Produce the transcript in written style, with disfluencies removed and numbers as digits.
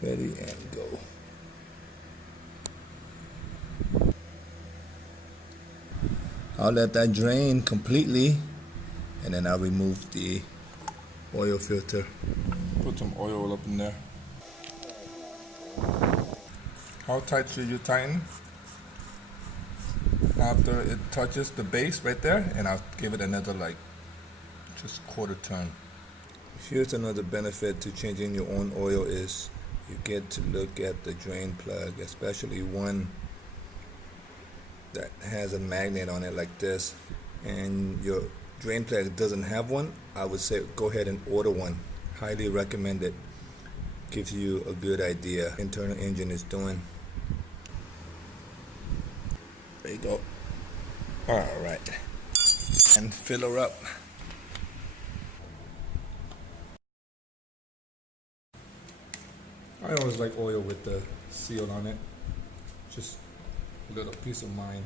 Ready and go. I'll let that drain completely, and then I'll remove the oil filter. Put some oil up in there. How tight should you tighten? After it touches the base right there, and I'll give it another just quarter turn. Here's another benefit to changing your own oil is you get to look at the drain plug, especially one that has a magnet on it like this, and your drain plug doesn't have one. I would say go ahead and order one. Highly recommend it. Gives you a good idea internal engine is doing. There you go. Alright. And fill her up. I always like oil with the seal on it. Just a little peace of mind.